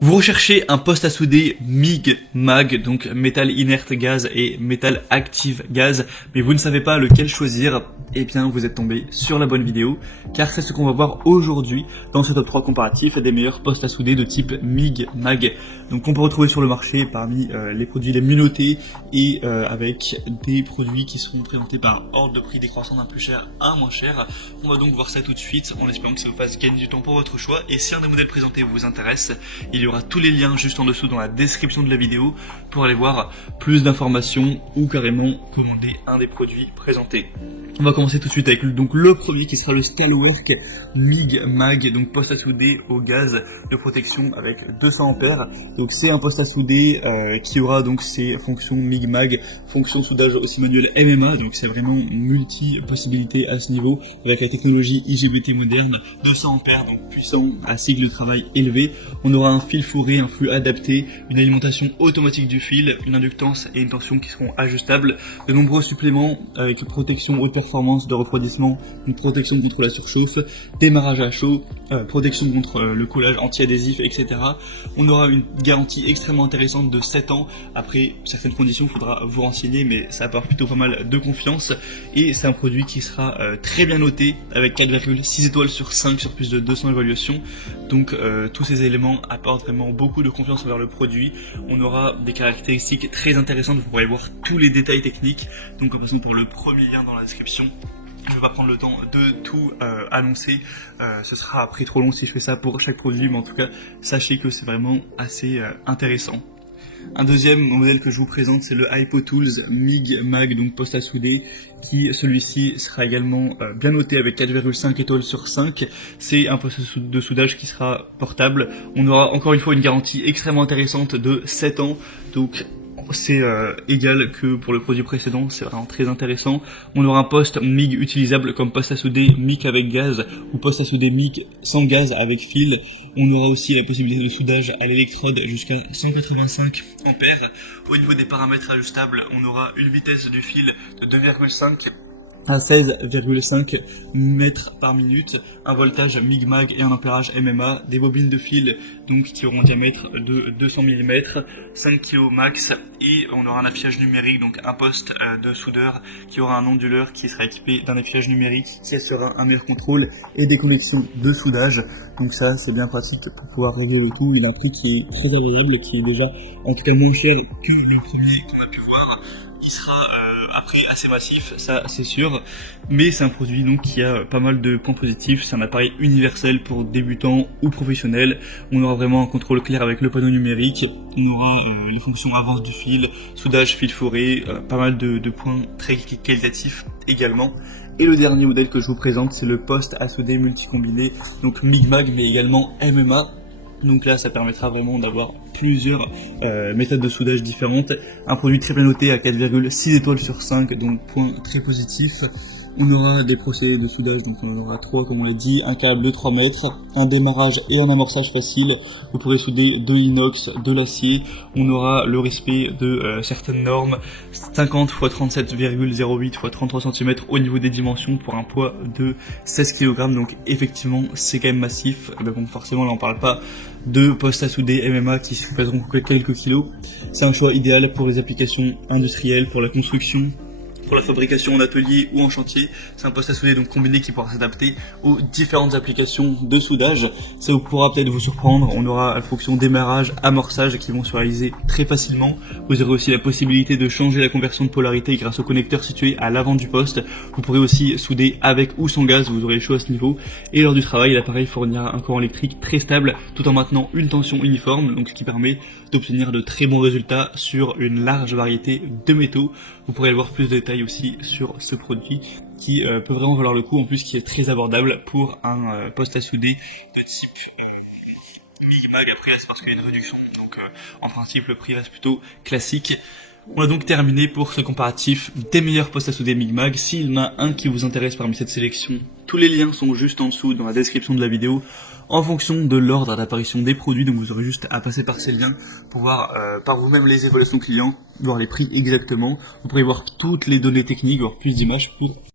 Vous recherchez un poste à souder MIG, MAG, donc métal inerte gaz et métal active gaz, mais vous ne savez pas lequel choisir, eh bien vous êtes tombé sur la bonne vidéo, car c'est ce qu'on va voir aujourd'hui dans ce top 3 comparatif des meilleurs postes à souder de type MIG, MAG. Donc on peut retrouver sur le marché parmi les produits les mieux notés et avec des produits qui seront présentés par ordre de prix décroissant d'un plus cher à un moins cher. On va donc voir ça tout de suite en espérant que ça vous fasse gagner du temps pour votre choix, et si un des modèles présentés vous intéresse, il y aura tous les liens juste en dessous dans la description de la vidéo pour aller voir plus d'informations ou carrément commander un des produits présentés. On va commencer tout de suite avec donc le premier qui sera le Stalwerk MIG MAG, donc poste à souder au gaz de protection avec 200 ampères. Donc c'est un poste à souder qui aura donc ses fonctions MIG MAG, fonction soudage aussi manuel MMA, donc c'est vraiment multi possibilités à ce niveau avec la technologie IGBT moderne, 200 ampères donc puissant à cycle de travail élevé. On aura un fil fourré, un flux adapté, une alimentation automatique du fil, une inductance et une tension qui seront ajustables, de nombreux suppléments avec protection haute performance de refroidissement, une protection contre la surchauffe, démarrage à chaud, protection contre le collage anti-adhésif, etc. On aura une garantie extrêmement intéressante de 7 ans. Après certaines conditions, il faudra vous renseigner, mais ça apporte plutôt pas mal de confiance. Et c'est un produit qui sera très bien noté avec 4,6 étoiles sur 5 sur plus de 200 évaluations. Donc tous ces éléments apportent vraiment beaucoup de confiance envers le produit. On aura des caractéristiques très intéressantes, vous pourrez voir tous les détails techniques. Donc en passant par le premier lien dans la description. Je vais pas prendre le temps de tout annoncer, ce sera après trop long si je fais ça pour chaque produit, mais en tout cas sachez que c'est vraiment assez intéressant. Un deuxième modèle que je vous présente, c'est le HypoTools MIG MAG, donc poste à souder, qui celui-ci sera également bien noté avec 4,5 étoiles sur 5. C'est un poste de soudage qui sera portable. On aura encore une fois une garantie extrêmement intéressante de 7 ans, donc c'est égal que pour le produit précédent, c'est vraiment très intéressant. On aura un poste MIG utilisable comme poste à souder MIG avec gaz ou poste à souder MIG sans gaz avec fil. On aura aussi la possibilité de soudage à l'électrode jusqu'à 185 ampères. Au niveau des paramètres ajustables, on aura une vitesse du fil de 2,5 à 16,5 mètres par minute, un voltage MIG MAG et un ampérage MMA, des bobines de fil donc qui auront un diamètre de 200 mm, 5 kg max, et on aura un affichage numérique, donc un poste de soudeur qui aura un onduleur qui sera équipé d'un affichage numérique qui assurera un meilleur contrôle et des connexions de soudage. Donc ça c'est bien pratique pour pouvoir régler le tout. Il a un prix qui est très agréable, qui est déjà en tout cas moins cher que le premier qu'on a pu voir. Qui sera après assez massif, ça c'est sûr, mais c'est un produit donc qui a pas mal de points positifs. C'est un appareil universel pour débutants ou professionnels. On aura vraiment un contrôle clair avec le panneau numérique. On aura les fonctions avance du fil, soudage fil fourré, pas mal de points très qualitatifs également. Et le dernier modèle que je vous présente, c'est le poste à souder multi-combiné, donc MIG MAG mais également MMA. Donc là, ça permettra vraiment d'avoir plusieurs méthodes de soudage différentes. Un produit très bien noté à 4,6 étoiles sur 5, donc point très positif. On aura des procédés de soudage, donc on en aura 3 comme on l'a dit, un câble de 3 mètres, un démarrage et un amorçage facile. Vous pourrez souder de l'inox, de l'acier. On aura le respect de certaines normes, 50 x 37,08 x 33 cm au niveau des dimensions pour un poids de 16 kg. Donc effectivement c'est quand même massif, mais bon forcément là on parle pas de postes à souder MMA qui pèseront quelques kilos. C'est un choix idéal pour les applications industrielles, pour la construction, pour la fabrication en atelier ou en chantier. C'est un poste à souder donc combiné qui pourra s'adapter aux différentes applications de soudage. Ça vous pourra peut-être vous surprendre, on aura la fonction démarrage, amorçage qui vont se réaliser très facilement. Vous aurez aussi la possibilité de changer la conversion de polarité grâce au connecteur situé à l'avant du poste. Vous pourrez aussi souder avec ou sans gaz, vous aurez le choix à ce niveau. Et lors du travail, l'appareil fournira un courant électrique très stable tout en maintenant une tension uniforme, donc ce qui permet d'obtenir de très bons résultats sur une large variété de métaux. Vous pourrez voir plus de détails aussi sur ce produit qui peut vraiment valoir le coup, en plus qui est très abordable pour un poste à souder de type MIG MAG. Après c'est parce qu'il y a une réduction, donc en principe le prix reste plutôt classique. On a donc terminé pour ce comparatif des meilleurs postes à souder MIG MAG. S'il y en a un qui vous intéresse parmi cette sélection, tous les liens sont juste en dessous dans la description de la vidéo, en fonction de l'ordre d'apparition des produits. Donc vous aurez juste à passer par ces liens pour voir par vous-même les évaluations clients, voir les prix exactement. Vous pourrez voir toutes les données techniques, voir plus d'images pour